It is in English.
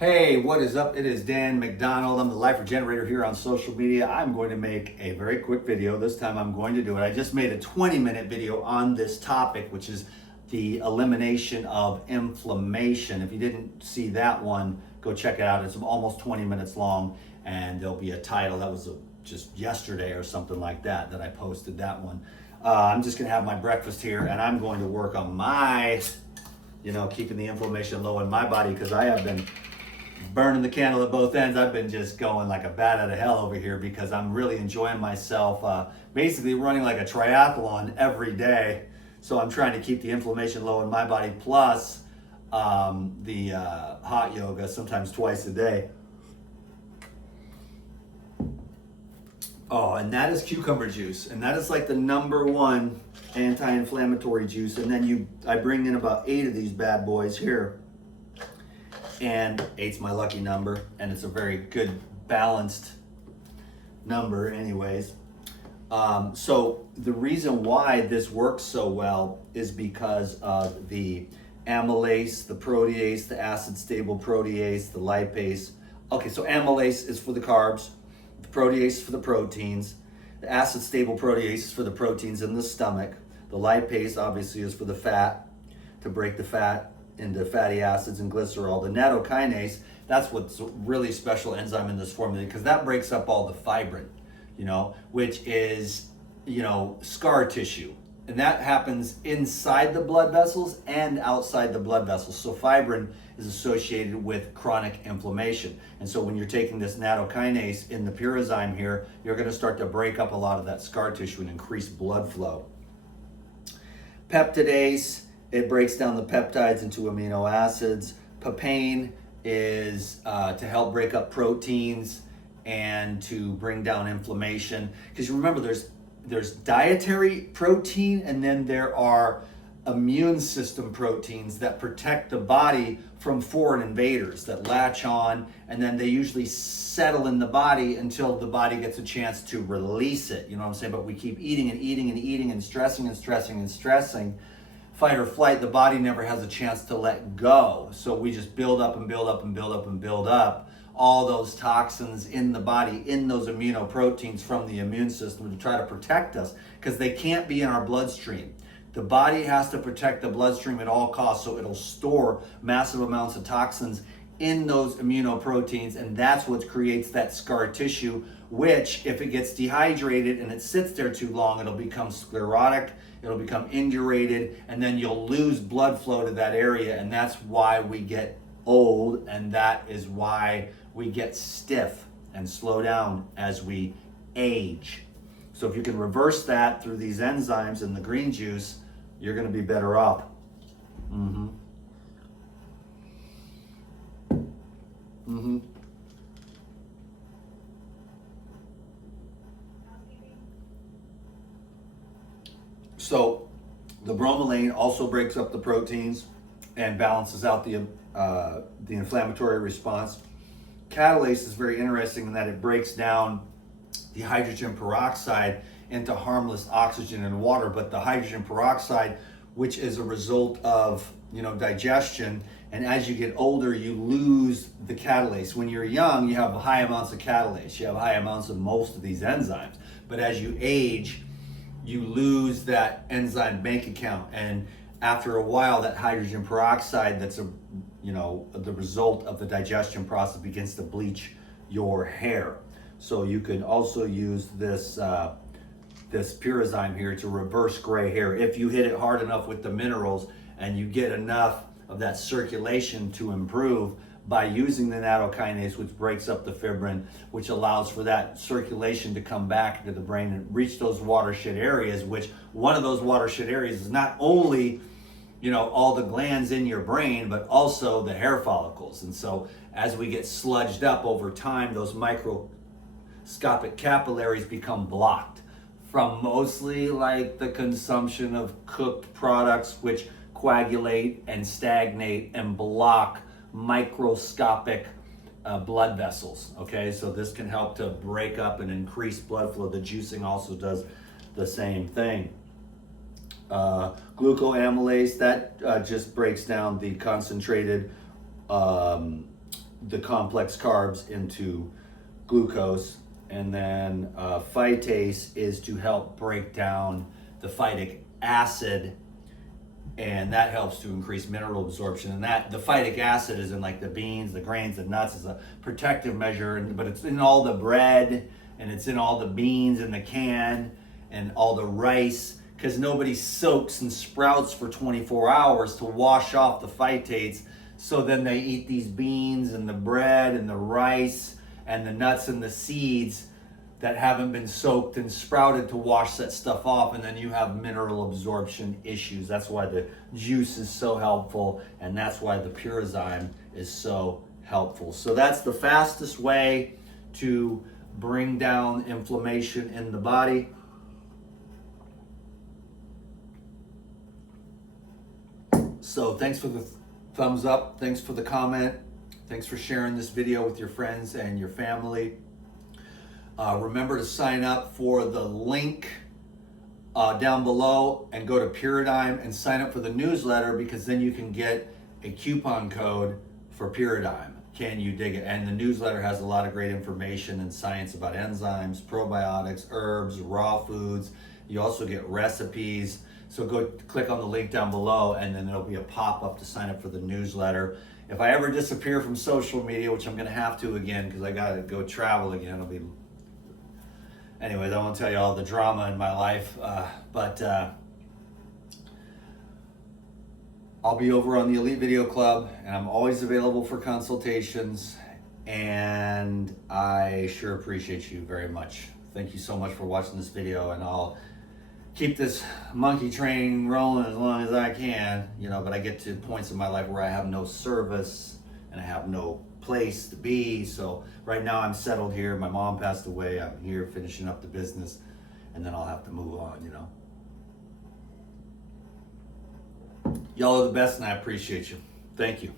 Hey, what is up? It is Dan McDonald. I'm the Life Regenerator here on social media. I'm going to make a very quick video. This time I'm going to do it. I just made a 20-minute video on this topic, which is the elimination of inflammation. If you didn't see that one, go check it out. It's almost 20 minutes long, and there'll be a title. That was just yesterday or something like that I posted that one. I'm just going to have my breakfast here, and I'm going to work on my, keeping the inflammation low in my body, because I have been burning the candle at both ends. I've been just going like a bat out of hell over here because I'm really enjoying myself, basically running like a triathlon every day. So I'm trying to keep the inflammation low in my body, plus the hot yoga, sometimes twice a day. Oh, and that is cucumber juice, and that is like the #1 anti-inflammatory juice. And then I bring in about 8 of these bad boys here. And 8's my lucky number, and it's a very good balanced number anyways. So the reason why this works so well is because of the amylase, the protease, the acid stable protease, the lipase. Okay, so amylase is for the carbs, the protease is for the proteins, the acid stable protease is for the proteins in the stomach, the lipase obviously is for the fat, to break the fat into fatty acids and glycerol. The nattokinase, that's what's a really special enzyme in this formula, because that breaks up all the fibrin, which is, scar tissue. And that happens inside the blood vessels and outside the blood vessels. So fibrin is associated with chronic inflammation. And so when you're taking this nattokinase in the Pyrazyme here, you're going to start to break up a lot of that scar tissue and increase blood flow. Peptidase, it breaks down the peptides into amino acids. Papain is to help break up proteins and to bring down inflammation. Because you remember, there's dietary protein, and then there are immune system proteins that protect the body from foreign invaders that latch on, and then they usually settle in the body until the body gets a chance to release it. You know what I'm saying? But we keep eating and eating and eating and stressing and stressing and stressing. Fight or flight, the body never has a chance to let go. So we just build up and build up and build up and build up all those toxins in the body, in those immunoproteins from the immune system to try to protect us, because they can't be in our bloodstream. The body has to protect the bloodstream at all costs, so it'll store massive amounts of toxins in those immunoproteins, and that's what creates that scar tissue, which, if it gets dehydrated and it sits there too long, it'll become sclerotic, it'll become indurated, and then you'll lose blood flow to that area, and that's why we get old, and that is why we get stiff and slow down as we age. So if you can reverse that through these enzymes and the green juice, you're going to be better off. So the bromelain also breaks up the proteins and balances out the inflammatory response. Catalase is very interesting in that it breaks down the hydrogen peroxide into harmless oxygen and water, but the hydrogen peroxide, which is a result of digestion, and as you get older you lose the catalase. When you're young, you have high amounts of catalase, you have high amounts of most of these enzymes, but as you age, you lose that enzyme bank account, and after a while that hydrogen peroxide that's the result of the digestion process begins to bleach your hair. So you can also use this Pyrazyme here to reverse gray hair if you hit it hard enough with the minerals and you get enough of that circulation to improve by using the nattokinase, which breaks up the fibrin, which allows for that circulation to come back into the brain and reach those watershed areas, which one of those watershed areas is not only all the glands in your brain, but also the hair follicles. And so as we get sludged up over time, those microscopic capillaries become blocked from mostly like the consumption of cooked products, which coagulate and stagnate and block microscopic blood vessels. Okay, so this can help to break up and increase blood flow. The juicing also does the same thing. Glucoamylase, that just breaks down the concentrated the complex carbs into glucose. And then phytase is to help break down the phytic acid, and that helps to increase mineral absorption. And that the phytic acid is in like the beans, the grains, the nuts, is a protective measure, but it's in all the bread, and it's in all the beans in the can, and all the rice, because nobody soaks and sprouts for 24 hours to wash off the phytates. So then they eat these beans and the bread and the rice and the nuts and the seeds that haven't been soaked and sprouted to wash that stuff off, and then you have mineral absorption issues. That's why the juice is so helpful, and that's why the Purizyme is so helpful. So that's the fastest way to bring down inflammation in the body. So thanks for the thumbs up, thanks for the comment, thanks for sharing this video with your friends and your family. Remember to sign up for the link down below, and go to Purizyme and sign up for the newsletter, because then you can get a coupon code for Purizyme. Can you dig it? And the newsletter has a lot of great information and science about enzymes, probiotics, herbs, raw foods. You also get recipes. So go click on the link down below, and then there'll be a pop-up to sign up for the newsletter. If I ever disappear from social media, which I'm gonna have to again, because I gotta go travel again, it'll be... Anyways, I won't tell you all the drama in my life, but I'll be over on the Elite Video Club, and I'm always available for consultations, and I sure appreciate you very much. Thank you so much for watching this video, and I'll keep this monkey train rolling as long as I can, but I get to points in my life where I have no service and I have no place to be. So right now I'm settled here. My mom passed away. I'm here finishing up the business, and then I'll have to move on, Y'all are the best, and I appreciate you. Thank you.